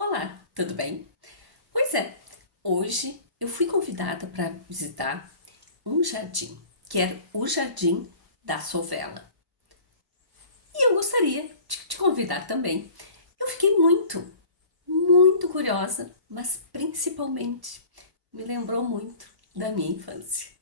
Olá, tudo bem? Pois é, hoje eu fui convidada para visitar um jardim, que era o Jardim da Sovela. E eu gostaria de te convidar também. Eu fiquei muito curiosa, mas principalmente me lembrou muito da minha infância.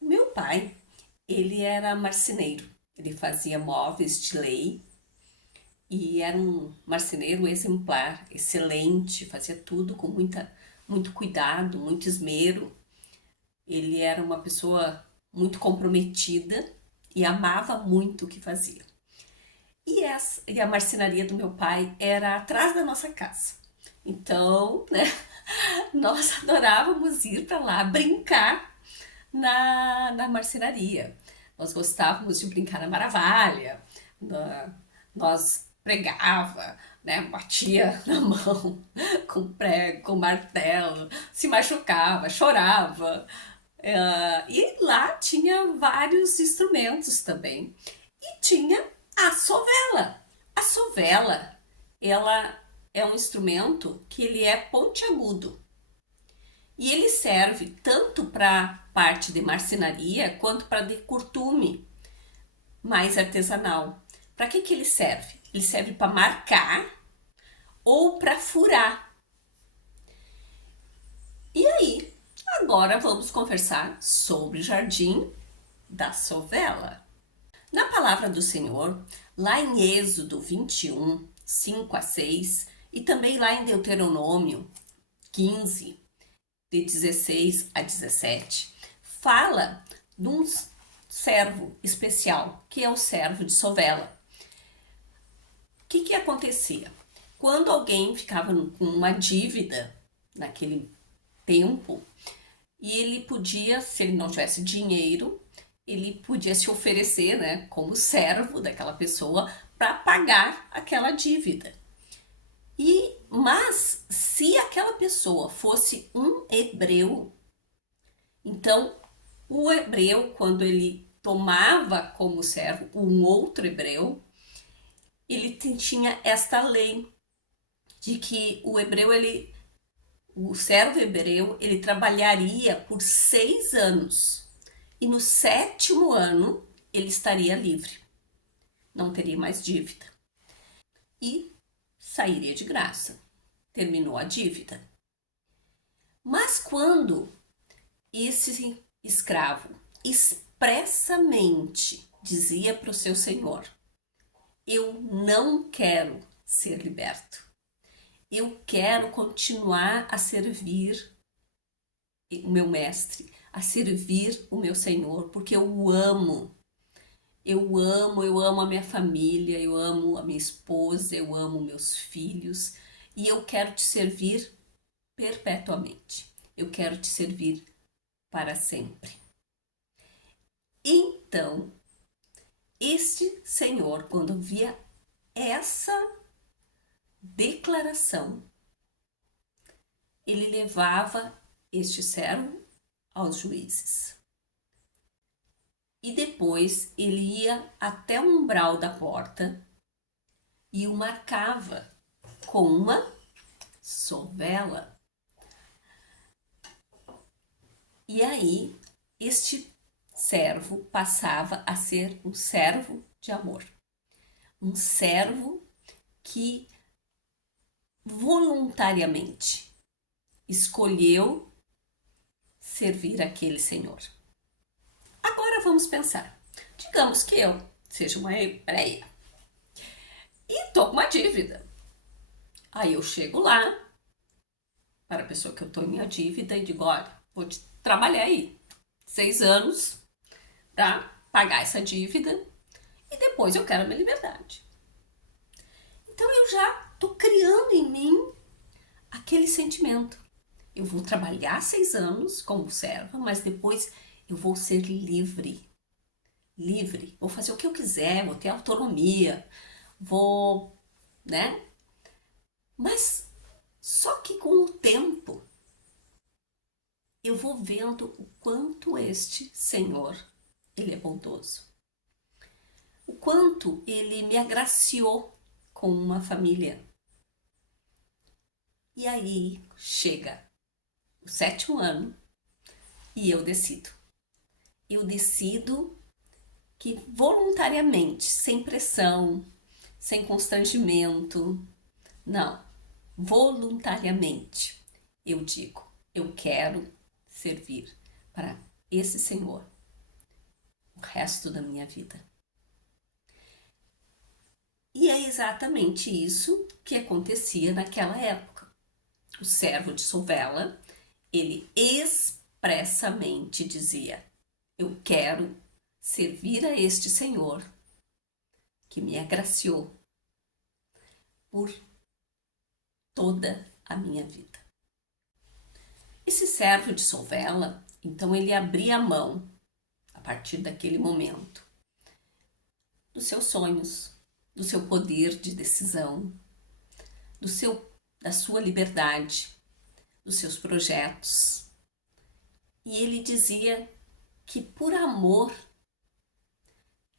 O meu pai, ele era marceneiro. Ele fazia móveis de lei e era um marceneiro exemplar, excelente, fazia tudo com muito cuidado, muito esmero. Ele era uma pessoa muito comprometida e amava muito o que fazia. E a marcenaria do meu pai era atrás da nossa casa. Então, né, nós adorávamos ir para lá brincar na marcenaria. Nós gostávamos de brincar na Maravalha, nós pregava, né, batia na mão com prego, com martelo, se machucava, chorava. E lá tinha vários instrumentos também. E tinha a sovela. A sovela, ela é um instrumento que ele é pontiagudo. E ele serve tanto para parte de marcenaria quanto para de curtume mais artesanal. Para que ele serve? Ele serve para marcar ou para furar. E aí, agora vamos conversar sobre o jardim da sovela. Na palavra do Senhor, lá em Êxodo 21, 5 a 6, e também lá em Deuteronômio 15, de 16 a 17, fala de um servo especial, que é o servo de Sovela. O que acontecia? Quando alguém ficava com uma dívida naquele tempo, e ele podia, se ele não tivesse dinheiro, ele podia se oferecer, né, como servo daquela pessoa para pagar aquela dívida. Mas se aquela pessoa fosse um hebreu, então o hebreu, quando ele tomava como servo um outro hebreu, ele tinha esta lei de que o servo hebreu, ele trabalharia por 6 anos e no sétimo ano ele estaria livre, não teria mais dívida e sairia de graça. Terminou a dívida. Mas quando esse escravo expressamente dizia para o seu senhor: eu não quero ser liberto, eu quero continuar a servir o meu mestre, a servir o meu Senhor, porque eu o amo. Eu amo a minha família, eu amo a minha esposa, eu amo meus filhos e eu quero te servir perpetuamente. Eu quero te servir para sempre. Então, este Senhor, quando via essa declaração, ele levava este servo aos juízes. E depois ele ia até o umbral da porta e o marcava com uma sovela. E aí este servo passava a ser um servo de amor, um servo que voluntariamente escolheu servir aquele senhor. Agora vamos pensar. Digamos que eu seja uma hebreia e tô com uma dívida. Aí eu chego lá para a pessoa que eu tô em minha dívida e digo: olha, vou te trabalhar aí 6 anos para pagar essa dívida e depois eu quero a minha liberdade. Então eu já tô criando em mim aquele sentimento. Eu vou trabalhar 6 anos como serva, mas depois eu vou ser livre. Livre. Vou fazer o que eu quiser, vou ter autonomia, vou, né? Mas só que com o tempo eu vou vendo o quanto este Senhor, ele é bondoso. O quanto ele me agraciou com uma família. E aí chega o 7º ano e eu decido. Eu decido que voluntariamente, sem pressão, sem constrangimento, não, voluntariamente, eu digo, eu quero servir para esse Senhor o resto da minha vida. E é exatamente isso que acontecia naquela época. O servo de Sovela, ele expressamente dizia: eu quero servir a este Senhor que me agraciou por toda a minha vida. Esse servo de Sovela, então ele abria a mão, a partir daquele momento, dos seus sonhos, do seu poder de decisão, da sua liberdade, dos seus projetos. E ele dizia que por amor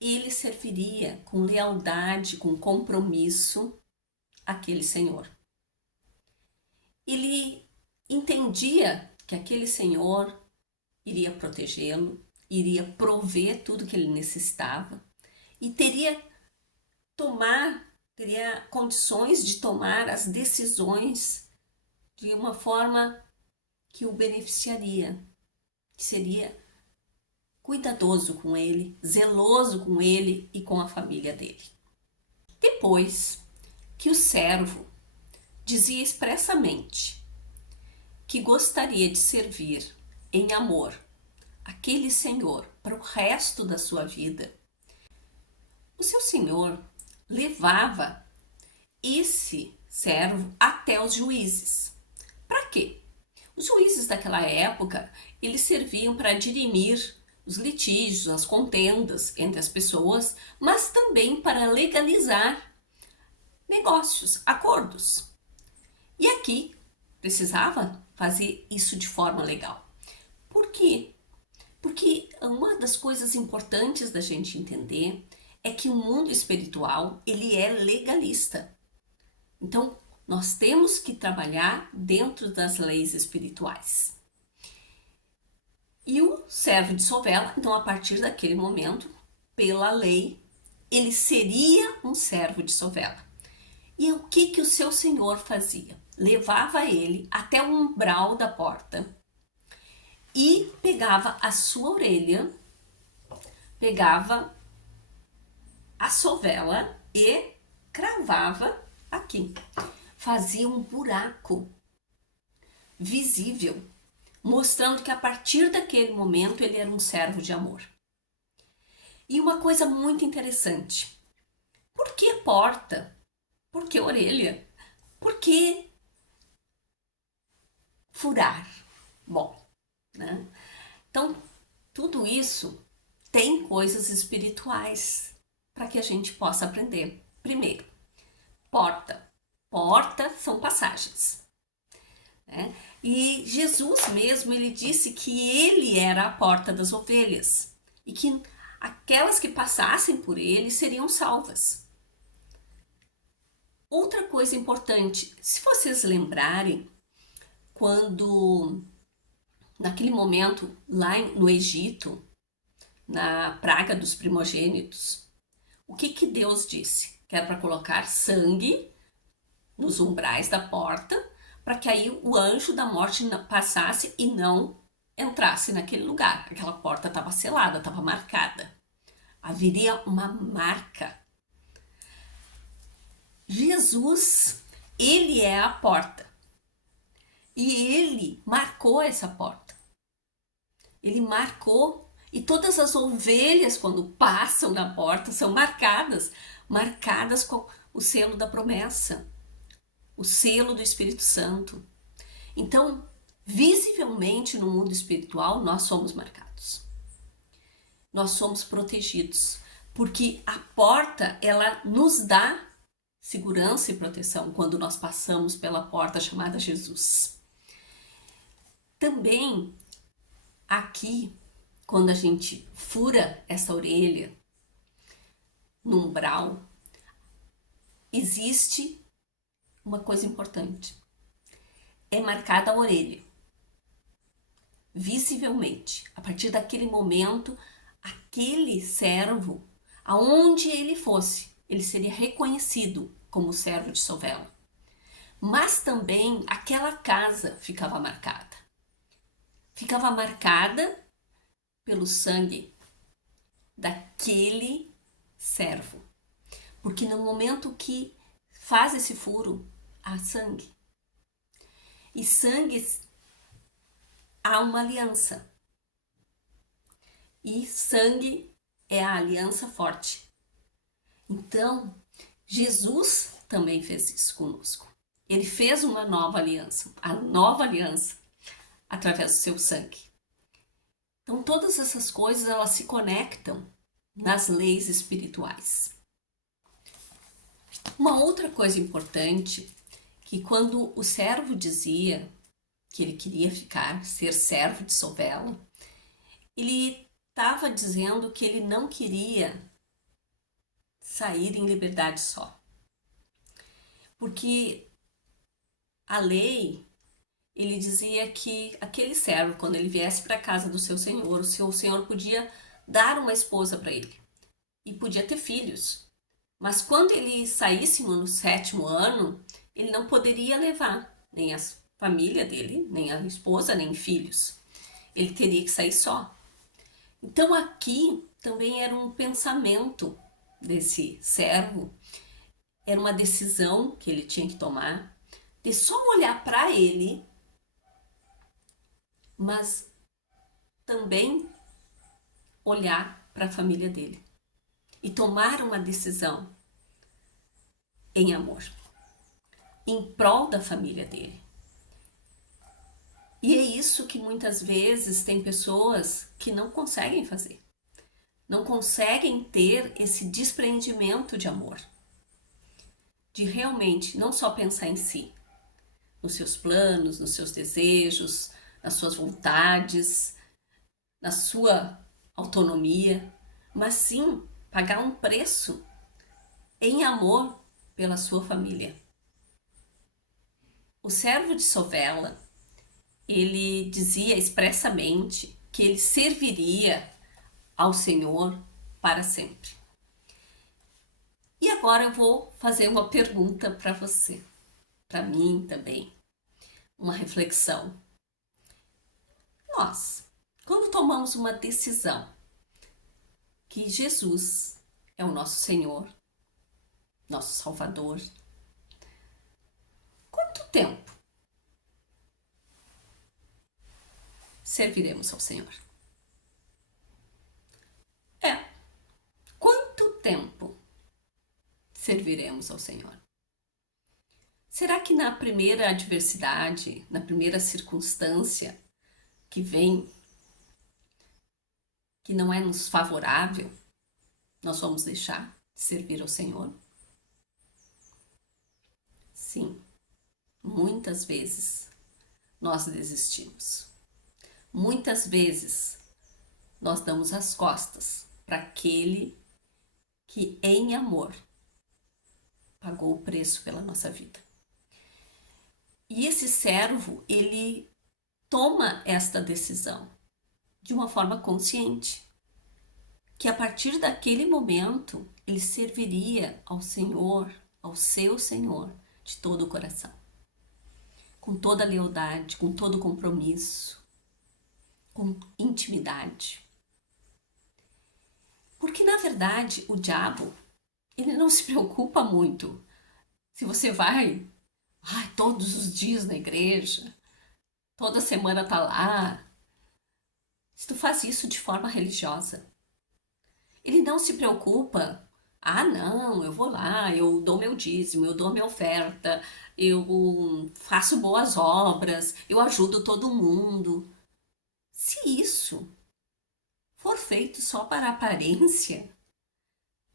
ele serviria com lealdade, com compromisso aquele Senhor. Ele entendia que aquele Senhor iria protegê-lo, iria prover tudo que ele necessitava e teria condições de tomar as decisões de uma forma que o beneficiaria, que seria cuidadoso com ele, zeloso com ele e com a família dele. Depois que o servo dizia expressamente que gostaria de servir em amor aquele Senhor para o resto da sua vida, o seu senhor levava esse servo até os juízes. Para quê? Os juízes daquela época, eles serviam para dirimir os litígios, as contendas entre as pessoas, mas também para legalizar negócios, acordos. E aqui precisava fazer isso de forma legal. Por quê? Porque uma das coisas importantes da gente entender é que o mundo espiritual, ele é legalista. Então, nós temos que trabalhar dentro das leis espirituais. E o servo de Sovela, então, a partir daquele momento, pela lei, ele seria um servo de Sovela. E o que o seu senhor fazia? Levava ele até o umbral da porta e pegava a sua orelha, pegava a sovela e cravava aqui. Fazia um buraco visível, mostrando que a partir daquele momento ele era um servo de amor. E uma coisa muito interessante: por que porta? Por que orelha? Por que furar? Bom, né? Então, tudo isso tem coisas espirituais para que a gente possa aprender. Primeiro, porta. Porta são passagens, né? E Jesus mesmo, ele disse que ele era a porta das ovelhas e que aquelas que passassem por ele seriam salvas. Outra coisa importante, se vocês lembrarem, quando naquele momento lá no Egito, na praga dos primogênitos, o que Deus disse? Que era para colocar sangue nos umbrais da porta, para que aí o anjo da morte passasse e não entrasse naquele lugar. Aquela porta estava selada, estava marcada. Haveria uma marca. Jesus, ele é a porta. E ele marcou essa porta. Ele marcou. E todas as ovelhas, quando passam na porta, são marcadas com o selo da promessa, o selo do Espírito Santo. Então, visivelmente no mundo espiritual, nós somos marcados. Nós somos protegidos, porque a porta, ela nos dá segurança e proteção quando nós passamos pela porta chamada Jesus. Também aqui, quando a gente fura essa orelha no umbral, existe uma coisa importante. é marcada a orelha, visivelmente. A partir daquele momento, aquele servo, aonde ele fosse, ele seria reconhecido como servo de Sovela. Mas também aquela casa ficava marcada. Ficava marcada pelo sangue daquele servo. Porque no momento que faz esse furo, há sangue. E sangue, há uma aliança. E sangue é a aliança forte. Então, Jesus também fez isso conosco. Ele fez uma nova aliança, a nova aliança, através do seu sangue. Então, todas essas coisas, elas se conectam nas leis espirituais. Uma outra coisa importante, que quando o servo dizia que ele queria ser servo de Sovela, ele estava dizendo que ele não queria sair em liberdade só. Porque a lei, ele dizia que aquele servo, quando ele viesse para a casa do seu senhor, o seu senhor podia dar uma esposa para ele e podia ter filhos. Mas quando ele saísse no 7º ano, ele não poderia levar nem a família dele, nem a esposa, nem filhos. Ele teria que sair só. Então aqui também era um pensamento desse servo, era uma decisão que ele tinha que tomar, de só olhar para ele, mas também olhar para a família dele e tomar uma decisão em amor, em prol da família dele. E é isso que muitas vezes tem pessoas que não conseguem fazer. Não conseguem ter esse desprendimento de amor. De realmente não só pensar em si, nos seus planos, nos seus desejos, nas suas vontades, na sua autonomia, mas sim pagar um preço em amor pela sua família. O servo de Sovela, ele dizia expressamente que ele serviria ao Senhor para sempre. E agora eu vou fazer uma pergunta para você, para mim também, uma reflexão. Nós, quando tomamos uma decisão que Jesus é o nosso Senhor, nosso Salvador, quanto tempo serviremos ao Senhor? Quanto tempo serviremos ao Senhor? Será que na primeira adversidade, na primeira circunstância que vem, que não é nos favorável, nós vamos deixar de servir ao Senhor? Sim, muitas vezes nós desistimos. Muitas vezes nós damos as costas para aquele que em amor pagou o preço pela nossa vida. E esse servo, ele toma esta decisão de uma forma consciente, que a partir daquele momento ele serviria ao Senhor, ao seu Senhor, de todo o coração, com toda a lealdade, com todo o compromisso, com intimidade. Porque na verdade o diabo, ele não se preocupa muito se você vai todos os dias na igreja, toda semana tá lá. Se tu faz isso de forma religiosa, ele não se preocupa. Não, eu vou lá, eu dou meu dízimo, eu dou minha oferta, eu faço boas obras, eu ajudo todo mundo. Se isso for feito só para aparência,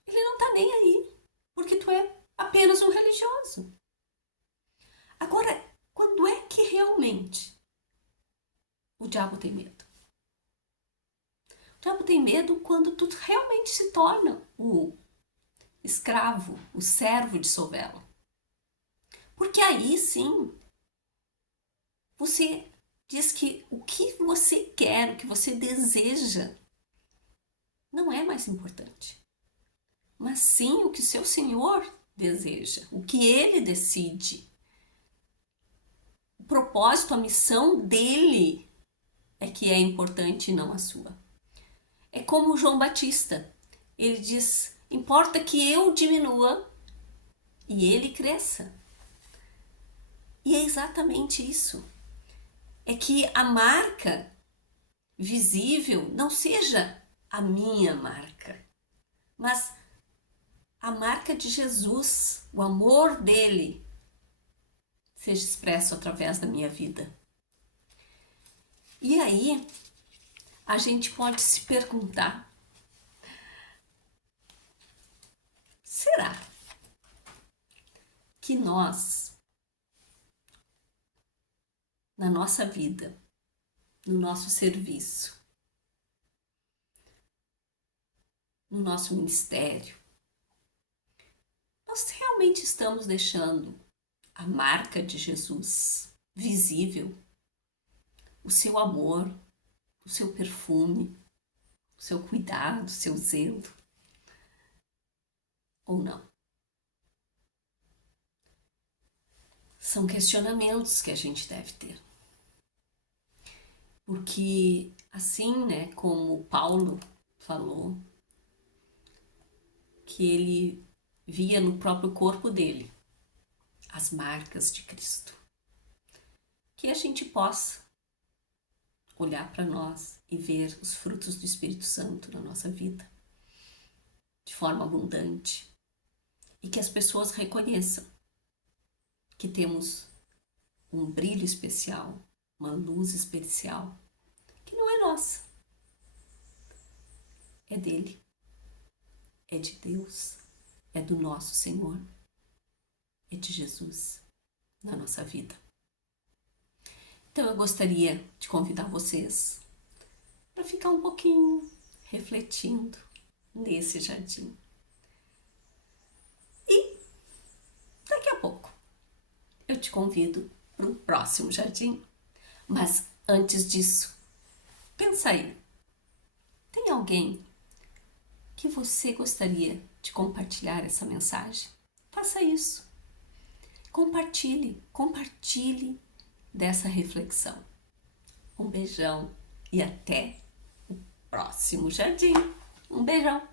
ele não tá nem aí, porque tu é apenas um religioso. Agora, quando é que realmente o diabo tem medo? O diabo tem medo quando tu realmente se torna o escravo, o servo de Sovela. Porque aí sim, Você diz que o que você quer, o que você deseja, não é mais importante, mas sim o que o seu Senhor deseja, o que Ele decide. O propósito, a missão dele é que é importante e não a sua. É como João Batista. Ele diz: importa que eu diminua e ele cresça. E é exatamente isso. É que a marca visível não seja a minha marca, mas a marca de Jesus, o amor dele, seja expresso através da minha vida. E aí, a gente pode se perguntar: será que nós, na nossa vida, no nosso serviço, no nosso ministério, nós realmente estamos deixando a marca de Jesus visível, o seu amor, o seu perfume, o seu cuidado, o seu zelo, ou não? São questionamentos que a gente deve ter. Porque assim, né, como Paulo falou, que ele via no próprio corpo dele as marcas de Cristo. Que a gente possa olhar para nós e ver os frutos do Espírito Santo na nossa vida de forma abundante e que as pessoas reconheçam que temos um brilho especial, uma luz especial que não é nossa, é dele, é de Deus, é do nosso Senhor, é de Jesus na nossa vida. Então eu gostaria de convidar vocês para ficar um pouquinho refletindo nesse jardim. E daqui a pouco eu te convido para um próximo jardim. Mas antes disso, pensa aí. Tem alguém que você gostaria de compartilhar essa mensagem? Faça isso. Compartilhe dessa reflexão. Um beijão e até o próximo jardim. Um beijão.